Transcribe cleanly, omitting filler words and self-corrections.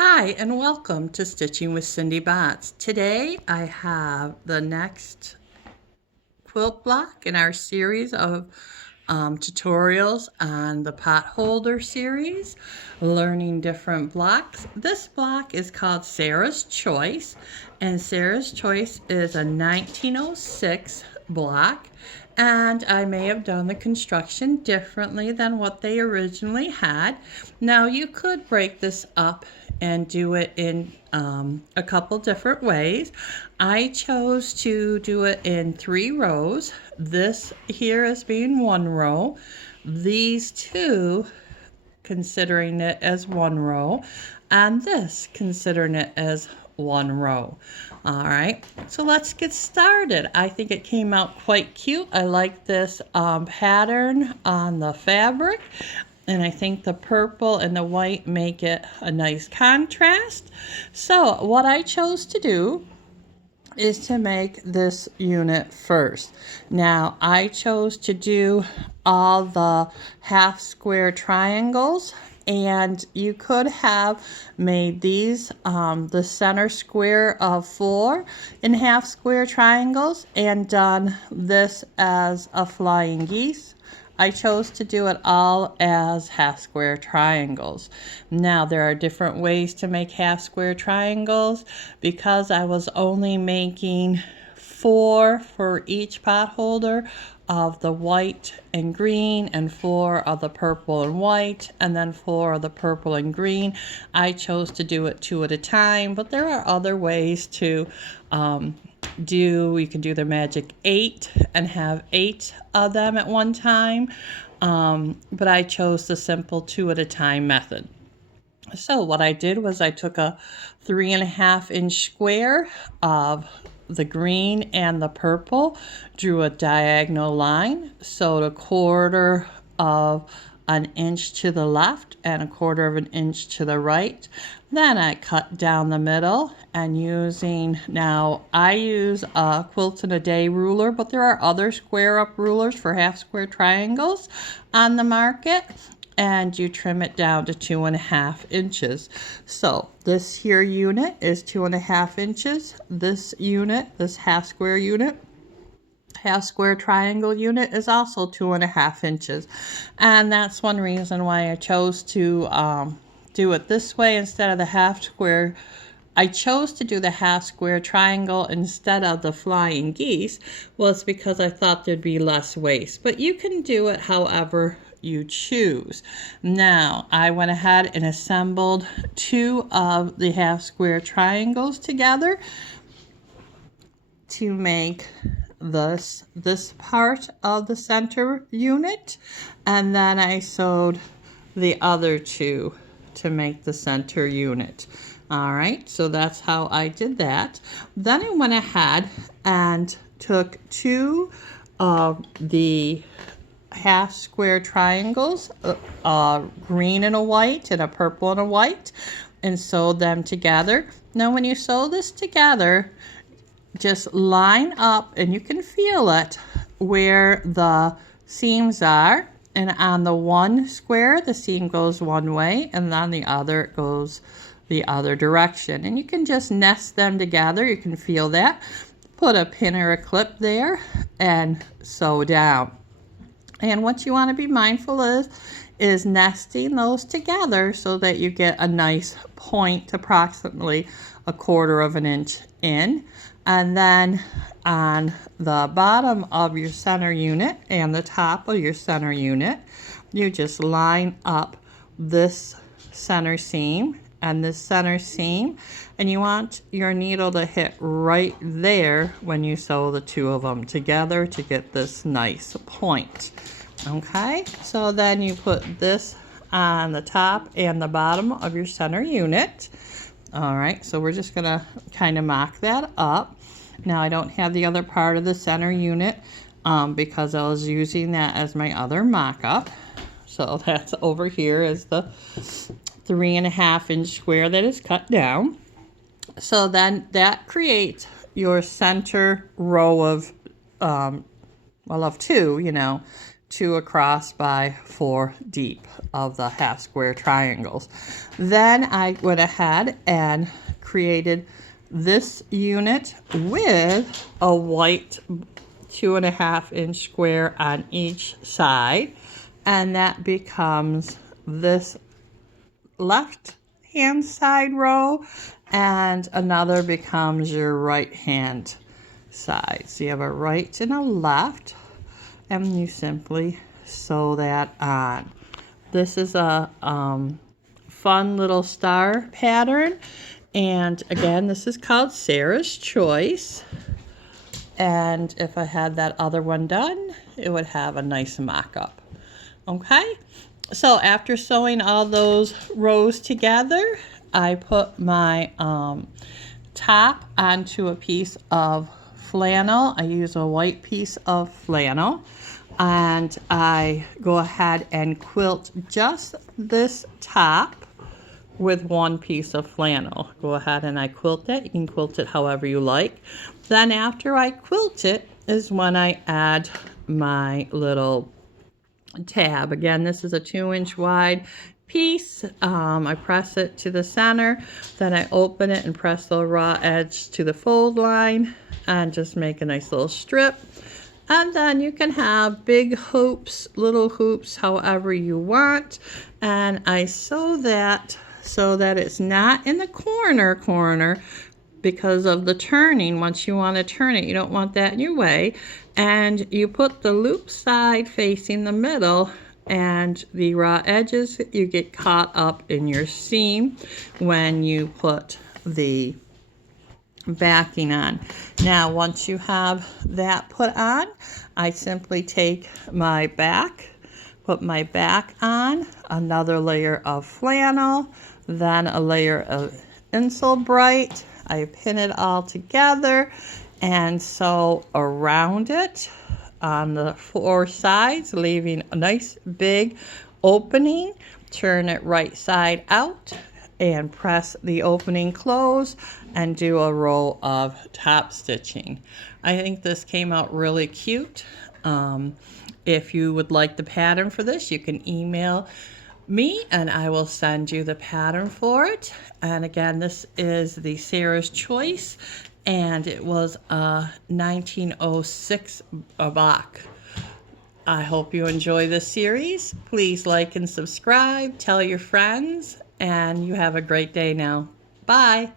Hi and welcome to Stitching with Cindy Botts. Today I have the next quilt block in our series of tutorials on the potholder series, learning different blocks. This block is called Sarah's Choice, and Sarah's Choice is a 1906 block, and I may have done the construction differently than what they originally had. Now you could break this up and do it in a couple different ways. I chose to do it in 3 rows. This here as being 1 row. These 2 considering it as 1 row, and this considering it as 1 row. All right, so let's get started. I think it came out quite cute. I like this pattern on the fabric, and I think the purple and the white make it a nice contrast. So what I chose to do is to make this unit first. Now I chose to do all the half square triangles, and you could have made these the center square of 4 in half square triangles and done this as a flying geese. I chose to do it all as half square triangles. Now there are different ways to make half square triangles. Because I was only making 4 for each potholder of the white and green, and 4 of the purple and white, and then 4 of the purple and green, I chose to do it 2 at a time. But there are other ways to you can do the magic 8 and have 8 of them at one time, but I chose the simple 2 at a time method. So what I did was I took a 3.5 inch square of the green and the purple, drew a diagonal line, sewed a 1/4 of an inch to the left and a 1/4 of an inch to the right. Then I cut down the middle, and now I use a quilt in a day ruler, but there are other square up rulers for half square triangles on the market, and you trim it down to 2.5 inches. So this here unit is 2.5 inches. This half square triangle unit is also 2.5 inches. And that's one reason why I chose to do it this way instead of the half square. I chose to do the half square triangle instead of the flying geese was because I thought there'd be less waste. But you can do it however you choose. Now I went ahead and assembled 2 of the half square triangles together to make this part of the center unit, and then I sewed the other 2 to make the center unit. All right, so that's how I did that. Then I went ahead and took 2 of the half square triangles, a green and a white and a purple and a white, and sewed them together. Now when you sew this together, just line up, and you can feel it where the seams are. And on the one square, the seam goes one way, and on the other, it goes the other direction. And you can just nest them together. You can feel that. Put a pin or a clip there and sew down. And what you want to be mindful of is nesting those together so that you get a nice point, approximately a 1/4 of an inch in. And then on the bottom of your center unit and the top of your center unit, you just line up this center seam and this center seam, and you want your needle to hit right there when you sew the 2 of them together to get this nice point. Okay, so then you put this on the top and the bottom of your center unit. All right, so we're just gonna kind of mock that up. Now I don't have the other part of the center unit because I was using that as my other mock-up. So that's over here is the 3.5 inch square that is cut down. So then that creates your center row of 2, 2 across by 4 deep of the half square triangles. Then I went ahead and created this unit with a white 2.5 inch square on each side, and that becomes this left hand side row, and another becomes your right hand side. So you have a right and a left, and you simply sew that on. This is a fun little star pattern, and again, this is called Sarah's Choice. And if I had that other one done, it would have a nice mock-up. Okay, so after sewing all those rows together, I put my top onto a piece of flannel. I use a white piece of flannel, and I go ahead and quilt just this top with one piece of flannel. Go ahead and I quilt it. You can quilt it however you like. Then after I quilt it is when I add my little tab. Again, this is a 2-inch wide piece. I press it to the center, then I open it and press the raw edge to the fold line and just make a nice little strip. And then you can have big hoops, little hoops, however you want. And I sew that so that it's not in the corner because of the turning. Once you want to turn it, you don't want that in your way. And you put the loop side facing the middle, and the raw edges, you get caught up in your seam when you put the backing on. Now, once you have that put on, I simply take my back, put my back on, another layer of flannel, then a layer of Insole Bright. I pin it all together and sew around it on the 4 sides, leaving a nice big opening. Turn it right side out and press the opening close and do a row of top stitching. I think this came out really cute. If you would like the pattern for this, you can email me and I will send you the pattern for it. And again, this is the Sarah's Choice, and it was a 1906 block. I hope you enjoy this series. Please like and subscribe, tell your friends, and you have a great day now. Bye.